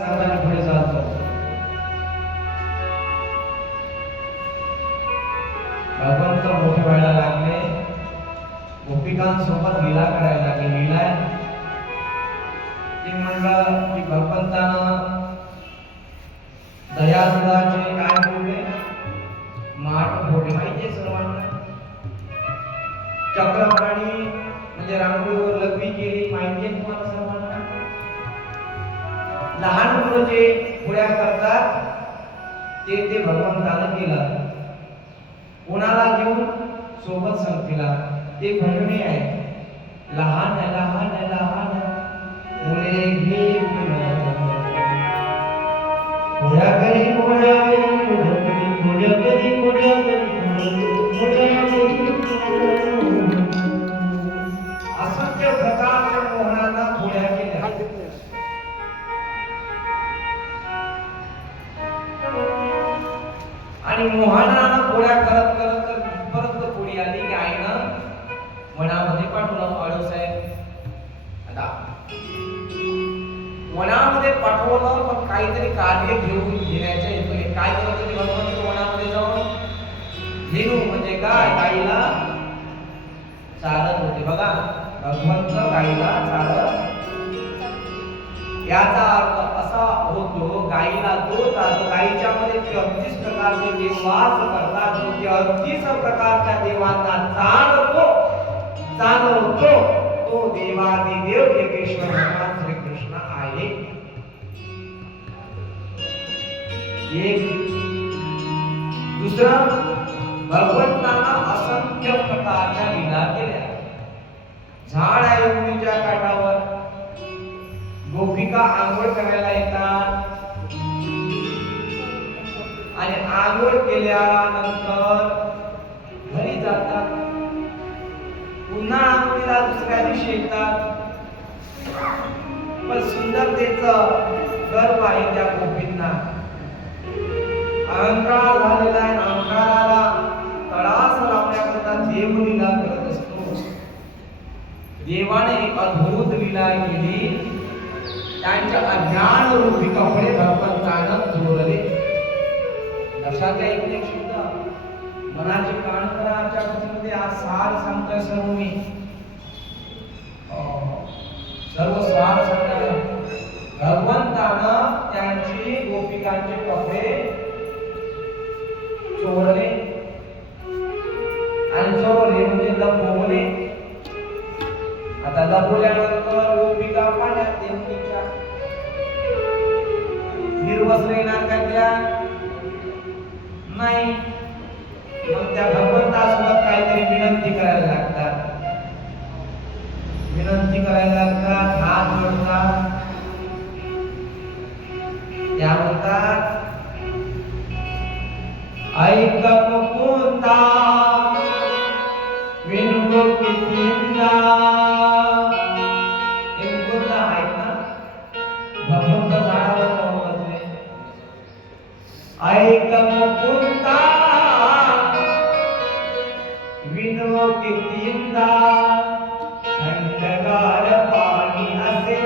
पुढे जातो भगवंत मोठे व्हायला लागले गोपिकांसोबत लीला करायला लागले लीला ते म्हणलं की भगवंतानं दयाळुराचे काय बोलले माठ फोडले माहितीये सर्वांना चक्रपाणी म्हणजे रांगोळीवर लघवी केली माहितीये तुम्हाला लहान मुलं जे पुढ्या करतात ते ते भगवंतानं केलं कोणाला घेऊन सोबत संगतीला ते भजने आहे लहान लहान लहान मुले घेऊन आणि मोहनाला पोळ्या करत करत करत परत पोळी आली की आईनं मनामध्ये पाठवलं आळू साहेब. आता वनामध्ये पाठवलं पण काहीतरी कार्य घेऊन घेण्याच्या हेतूने काय करत होते भगवंत मनामध्ये जाऊन? धेनू म्हणजे काय? गाईला चालत होते बघा. भगवंत गाईला चालत याचा अर्थ असा होतो गायीला तो चालतो. गायीच्या मध्ये ते अडतीस प्रकारचे देव वास करतात. ते अडतीस प्रकारच्या देवांना चालतो चालवतो तो देवादी देव योगेश्वर भगवान श्री कृष्ण आहे. एक. दुसरा भगवंतांना असंख्य प्रकारच्या लीला केल्या. झाड आहे मुलीच्या काठावर. गोपिका आंघोळ करायला येतात. आणि आंघोळ केल्यानंतर घरी जातात. पुन्हा आंघोळीला दुसऱ्या दिवशी येतात. पण सुंदरतेच गर्व आहे त्या गोपींना. अहंकार झालेला आहे अहंकाराला तळास लावण्याकरता देव लीला करत असतो. देवाने एक अद्भुत लीला केली. त्यांच्या अज्ञान रूपी कपडे भगवंतानं चोरले लक्षात घ्या इकडे एक शब्द. मनाची कान करा आजच्या गोष्टीमध्ये आज सार सांगतोय सर्व मी सर्व सार सांगणार भगवंतानं त्यांची गोपिकांचे कपडे चोरले आणि चोरले म्हणजे लपवले. आता लपवल्यानंतर निर्वस्त्र येणार का त्या? नाही. मग त्या भगवंतासोबत काहीतरी विनंती करायला लागतात. विनंती करायला लागतात हात जोडतात. त्या म्हणतात ऐक मुकुंद ऐक मुकुंदा विनो कितींदा थंडगार पाणी असे